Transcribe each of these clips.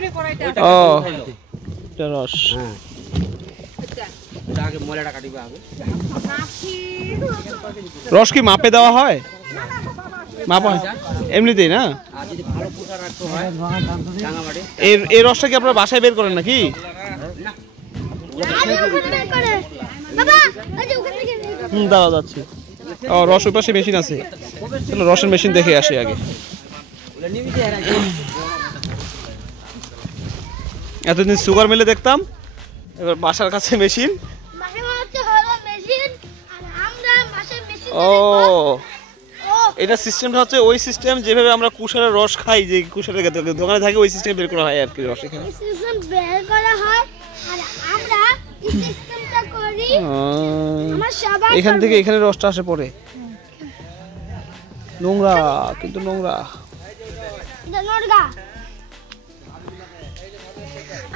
ও এটা রস রস কি মাপে দেওয়া হয় মাপা হয় এমনিতেই না এই রসটা কি আপনারা বাসায় বের করেন নাকি দাঁড়া যাচ্ছি ও রস ওই পাশে মেশিন আছে চলো রসের মেশিন দেখে আসি আগে এতদিন সুগার মিলে দেখতাম এবার বাসার কাছে মেশিন ও এটা সিস্টেমটা হচ্ছে ওই সিস্টেম যেভাবে আমরা কুশারের রস খাই যে কুশারের দোকানে থাকে ওই সিস্টেম বের করা হয় আর কি রস এখানে সিস্টেম বের করা হয় আর আমরা এই সিস্টেমটা করি আমার সবাই এখান থেকে এখানে রসটা আসে পড়ে নোংরা কিন্তু নোংরা নোংরা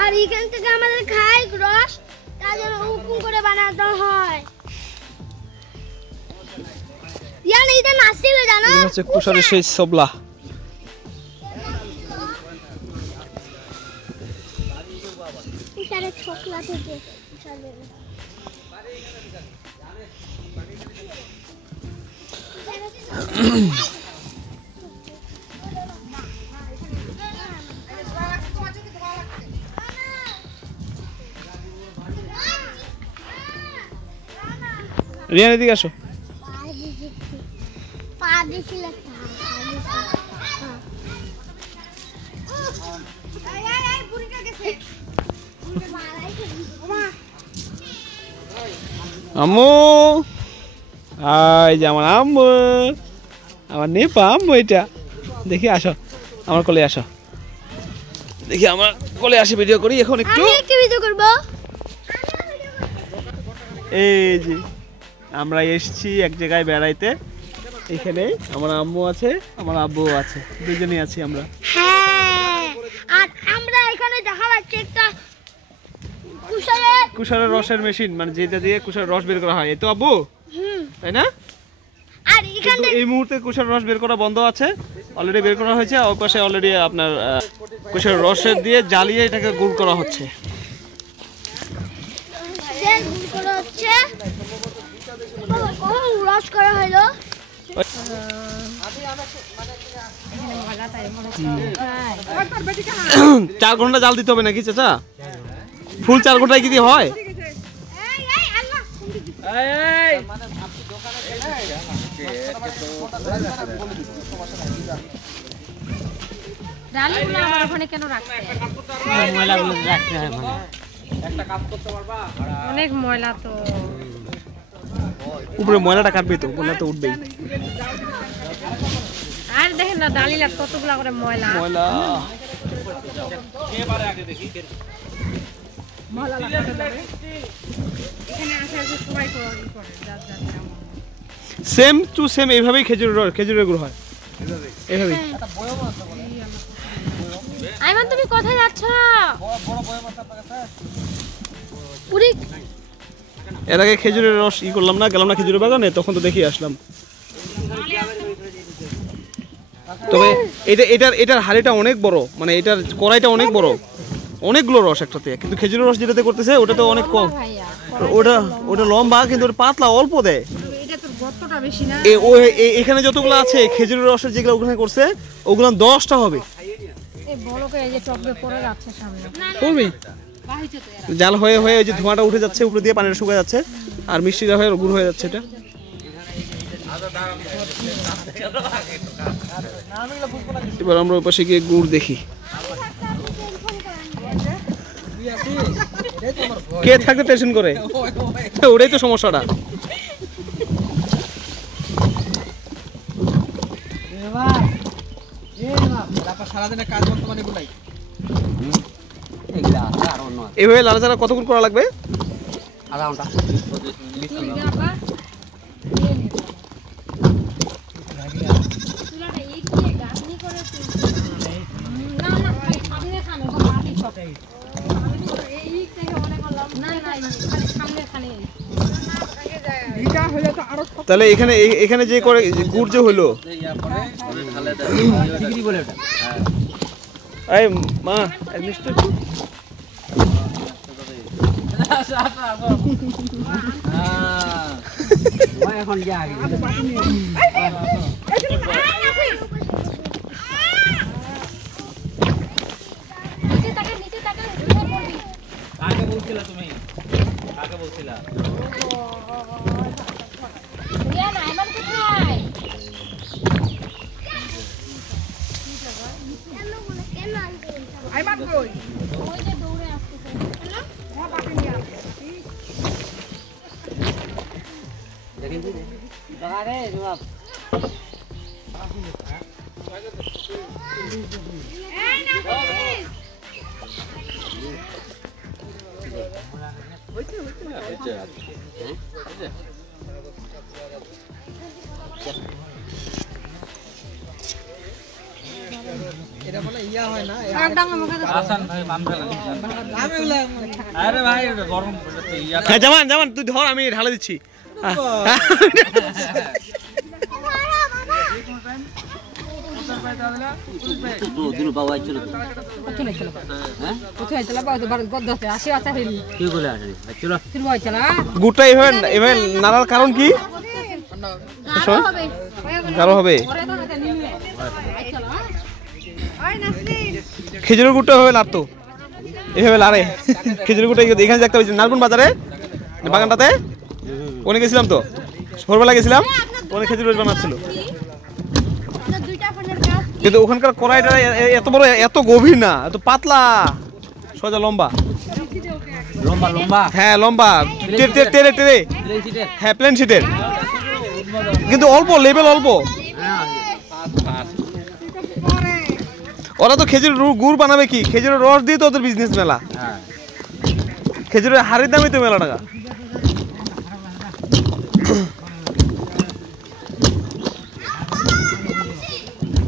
আর এখান থেকে আমাদের খাই রস তাদের হুকুম করে বানাতে হয় ইয়ান এটা নাসিল জানো এটা হচ্ছে কুশারের সেই সবলা কুশারের ছোকলা থেকে কুশারের রিয়ান এদিকে আসো আম্মু এই যে আমার আম্মু আমার নেপা আম্মু এটা দেখি আসো আমার কোলে আসো দেখি আমার কোলে আসি ভিডিও করি এখন একটু আমি একটু ভিডিও করব এই যে আমরা এসেছি এক জায়গায় বেড়াইতে এখানে আমার আম্মু আছে আমার আব্বুও আছে দুজনেই আছি আমরা হ্যাঁ আর আমরা এখানে দেখা যাচ্ছে একটা কুশারের রসের মেশিন মানে যেটা দিয়ে কুশারের রস বের করা হয় এই তো আব্বু তাই না আর এখানে এই মুহূর্তে কুশারের রস বের করা বন্ধ আছে অলরেডি বের করা হয়েছে ওই পাশে অলরেডি আপনার কুশারের রসের দিয়ে জ্বালিয়ে এটাকে গুড় করা হচ্ছে গুড় করা হচ্ছে কোন রস করা হলো চার ঘন্টা জাল দিতে হবে নাকি চাচা ফুল 4 ঘন্টায় কি দিয়ে হয় অনেক ময়লা তো উপরে ময়লাটা কাটবে তো ময়লা তো উঠবেই আর দেখেন না ডালিলা কতগুলা করে ময়লা ময়লা সেম টু সেম এইভাবেই খেজুরের গুড় হয় এইভাবেই আইমান তুমি কোথায় যাচ্ছ পুরি এর আগে খেজুরের রস করলাম না গেলাম না খেজুরের বাগানে তখন তো দেখি আসলাম তবে এটার হাড়িটা অনেক বড় মানে এটার কড়াইটা অনেক বড় অনেকগুলো রস একটাতে কিন্তু খেজুরের রস যেটাতে করতেছে ওটা তো অনেক কম ওটা লম্বা কিন্তু ওটা পাতলা অল্প দেয় এখানে যতগুলো আছে খেজুরের রসের যেগুলো ওখানে করছে ওগুলো 10টা হবে জাল হয়ে হয়ে ওই যে ধোঁয়াটা উঠে যাচ্ছে উপরে দিয়ে পানিটা শুকিয়ে যাচ্ছে আর মিষ্টিটা হয়ে গুড় হয়ে যাচ্ছে এটা এবার আমরা ওই পাশে গিয়ে গুড় দেখি কে থাকতে টেনশন করে ওটাই তো সমস্যাটা এইভাবে লাড়াচাড়া কতক্ষণ করা লাগবে আধা ঘন্টা তাহলে এখানে যে করে গুড় যে হলো এই মা এক মিনিট এখন যা আগে কাকে বলছিলা তুমি? কাকে বলছিলা? এটা বলে ইয়া হয় না আসান ভাই মান ফেলেন। আরে ভাই এটা গরম পড়ছে ইয়া হ্যাঁ জামান জামান তুই ধর আমি ঢালে দিচ্ছি দুটো বাবা ছিল কি বলে আসে চলো গুড়টা এভাবে এভাবে নাড়ার কারণ কি কারো হবে খেজুরের গুড়টা এভাবে লাড়তো এভাবে লাড়ে খেজুরের গুড়টা এখানে দেখতে পাচ্ছি নারকুন বাজারে বাগানটাতে ওখানে গেছিলাম তো ভোরবেলা গেছিলাম ওখানে খেজুর রস বানাচ্ছিল কিন্তু ওখানকার কড়াইটা এত বড় এত গভীর না এত পাতলা সোজা লম্বা লম্বা লম্বা হ্যাঁ লম্বা টেরে টেরে হ্যাঁ প্লেন শিটের কিন্তু অল্প লেভেল অল্প ওরা তো খেজুর গুড় বানাবে কি খেজুরের রস দিয়ে তো ওদের বিজনেস মেলা খেজুরের হাড়ির দামই তো মেলা টাকা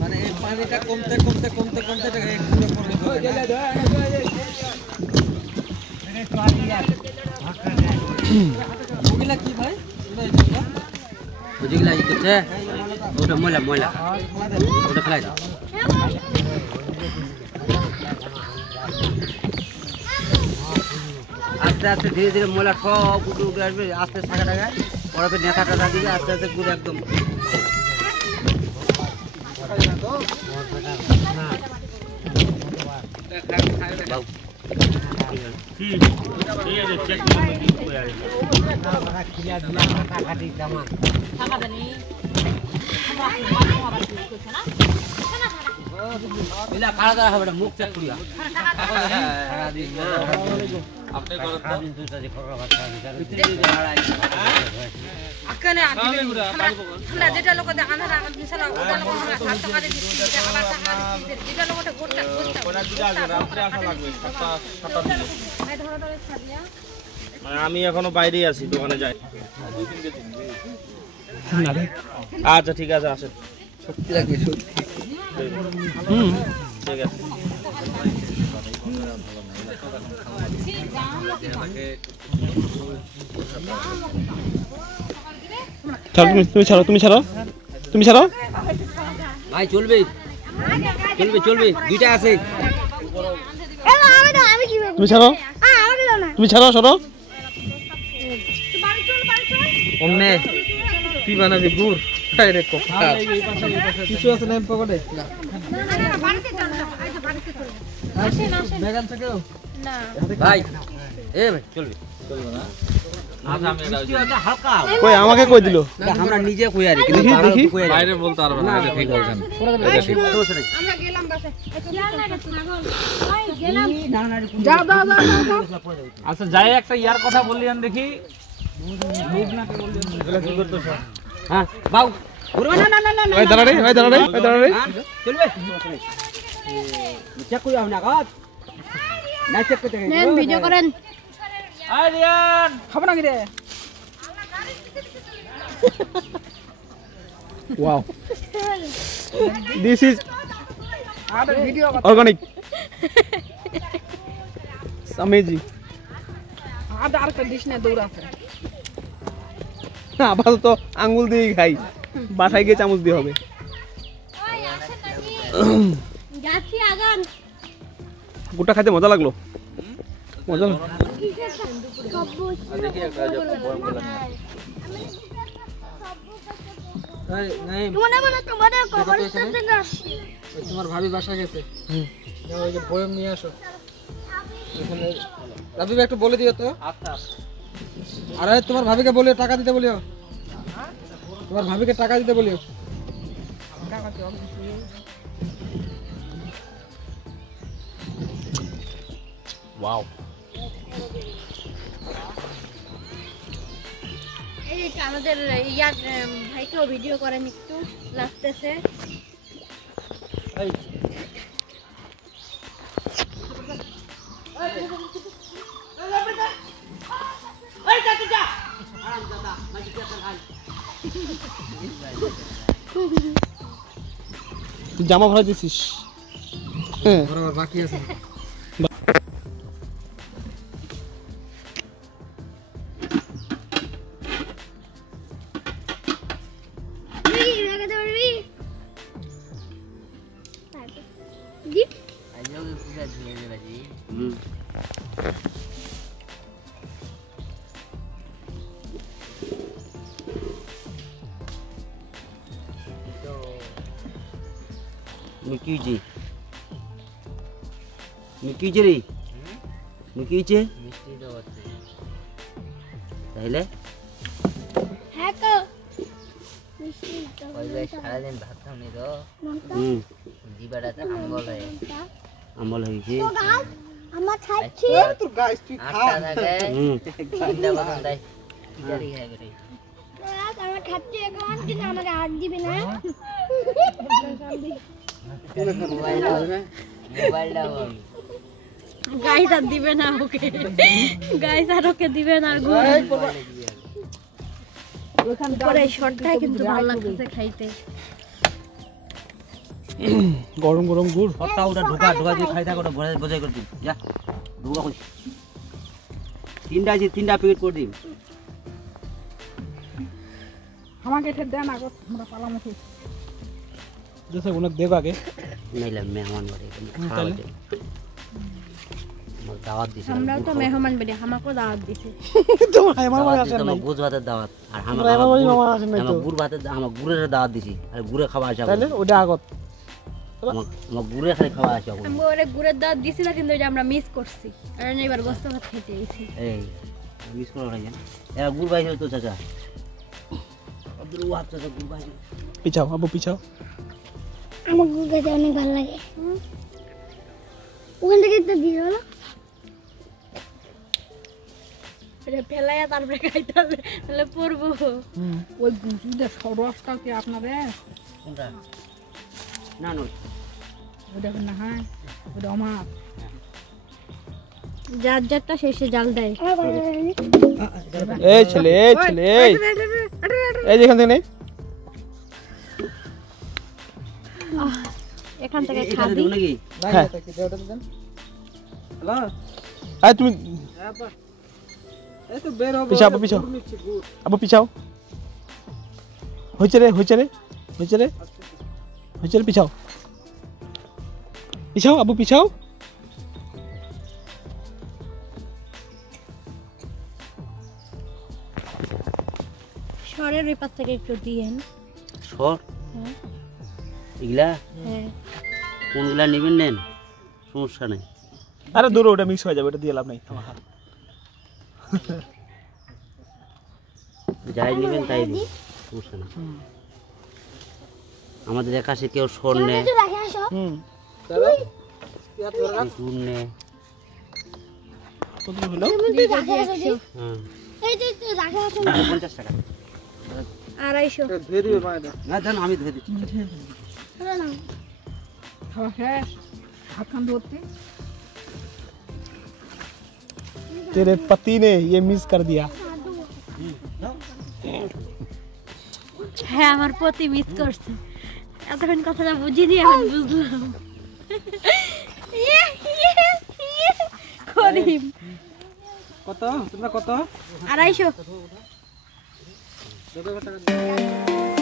মানে এই পানিটা কমতে কমতে কমতে কমতে ওগুলা কি ভাই ওগুলা কি করছে ওটা ময়লা ময়লা ওটা ফেলাই দাও আস্তে আস্তে ধীরে ধীরে ময়লা সব উঠে উঠে আসবে আস্তে থাকা টাকা ওরা নেতা টাটা দিবে আস্তে আস্তে পুরো একদম মুখ চেক করিয়া আপনি করেন যেটা লোক আধার মিশালা ওটা লোক আমরা 7 টাকা দিয়ে দিচ্ছি এটা আবার টাকা দিচ্ছি যেটা লোকটা গোটা আমি এখনো বাইরেই আছি দোকানে যাই আচ্ছা ঠিক আছে আসেন সত্যি লাগে সত্যি ঠিক আছে তুমি ছাড়ো ভাই চলবে চলবে চলবে দুইটা আছে তুমি ছাড়ো সরো অমনে তুই বানাবি গুড় রে কিছু আছে না পকেটে না বেগান থেকেও না ভাই এ ভাই চলবে আচ্ছা আমি এটা হালকা কই আমাকে কই দিল আমরা নিজে কই আরি কিন্তু দেখি, বাংলা দেখি। কই আরি বাইরে বলতে পারবে না এটা ঠিক বলছেন আমরা গেলাম বাসে আচ্ছা যাই একটা ইয়ার কথা বললেন দেখি হ্যাঁ বাউ ঘুরবে না না না না ওই দাঁড়া রে চলবে চেক কই আও না কাজ না চেক করতে নেন ভিডিও করেন আরিয়ান খাবো না কি রে wow this is organic amazing other কন্ডিশনে দৌড়াছে আপাতত আঙ্গুল দিয়ে খাই বাসায় গিয়ে চামচ দিয়ে হবে যাচ্ছি আগান গুড়টা খাইতে মজা লাগলো মজা লাগলো। তোমাদের কবরস্থান থেকে আসছি। তোমার ভাবি বাসা গেছে যাও ওই যে বয়ম নিয়ে আসো এখানে রাবিব একটু বলে দিও তো আরে তোমার ভাবিকে বলিও টাকা দিতে বলিও তোমার ভাবিকে টাকা দিতে বলিও ওয়াও এই যে আমাদের ইয়ার ভাইকেও ভিডিও করেন একটু লাগতেছে। তুই জামা ভরা দিছিস হ্যাঁ বরাবর বাকি আছে লাগাতে পারবি জি মিকিজি মিকিজি রে মিকিজি মিষ্টি দাও তাহলে হ্যাঁ তো মিষ্টি তো সারাদিন ভাত খাওনি তো জিবাটাতে আম্বল হয়ে আম্বল হয়ে গেছে তো গাছ আমার খাচ্ছি তোর গাইস তুই খা তিনটা বাদাম দেয় জারি খাই বেরে গাছ আমার খাচ্ছি এখন কিন্তু আমাকে আর দিবে না মোবাইলটা গাইস আর দিবে না ওকে গাইস আর ওকে দিবে না ওখান পরে শর্টটাই কিন্তু ভালো লাগছে খাইতে গরম গরম গুড় সবটা ওটা ঢোকা ঢোকা দিয়ে খাই থাকো ওটা বোঝাই করে দিন যা ঢোকা কই তিনটা প্যাকেট করে দিন আমাকে এটা দেন আগে আমরা পালামুখী जैसे उन्हें देव आगे নাইলে মেহমান বাড়ি খাওয়াতে আমার দাওয়াত দিছে আমরাও তো মেহমান বাড়ি আমাকেও দাওয়াত দিছে तो हमारे वाला দাওয়াত দিছে, আমার গুড় ভাতের দাওয়াত আর আমার हमारे मामा আসেন নাই তো গুড় ভাতের আমার গুড়ের দাওয়াত দিছি আর গুড়ে খাওয়া আসা তাহলে ওটা আগত আমার গুড়ে খালি খাওয়া আসা আমি ওরে গুড়ের দাওয়াত দিছি না কিন্তু ওই যে আমরা মিস করছি কারণ এবার গোস্ত ভাত খেতে এসেছি এই মিস করো না এরা গুড় ভাই তো চাচা আব্দুল ওয়াহাব চাচা গুড় ভাই পিছাও আবু পিছাও আমার গুড় খেতে অনেক ভালো লাগে ওখান থেকে তো দিয়ে হলো এটা ফেলাইয়া তারপরে খাইতে হবে তাহলে পড়বো ওই গুজুদের রসটা কি আপনাদের কোনটা না না ওটা না হ্যাঁ ওটা আমার যার যারটা শেষে জাল দেয় এই ছেলে এই যেখান থেকে নেই এখান থেকে এটা খাবি দেব নাকি হ্যাঁ কি দেওটা দেন হ্যালো আয় তুমি এই তো বের হবে পিছাও আবু পিছাও আবু পিছাও হইছে রে পিছাও পিছাও আবু পিছাও শহরের ওই পাশ থেকে একটু দিয়েন সর হ্যাঁ এগুলা হ্যাঁ কোনগুলা নেবেন নেন সমস্যা নেই আরে দূর ওটা মিক্স হয়ে যাবে এটা দিয়ে লাভ নাই যাই নেবেন তাই দিন সমস্যা নেই আমাদের একাশে কেউ সর নেয় রাখে আসো হুম চুন নেয় কত হলো তুমি রাখে আসো দি হ্যাঁ এই যে তো রাখে আসো 50 টাকা 250 ধুয়ে দিবে মায়েরা না জান আমি ধরে দিচ্ছি চলো না খাওয়া শেষ হাত খান ধরতে तेरे पति ने ये मिस कर दिया হ্যাঁ আমার পতি মিস করছে এতক্ষণ কথাটা বুঝিনি এখন বুঝলাম করিম কত তোমরা কত 250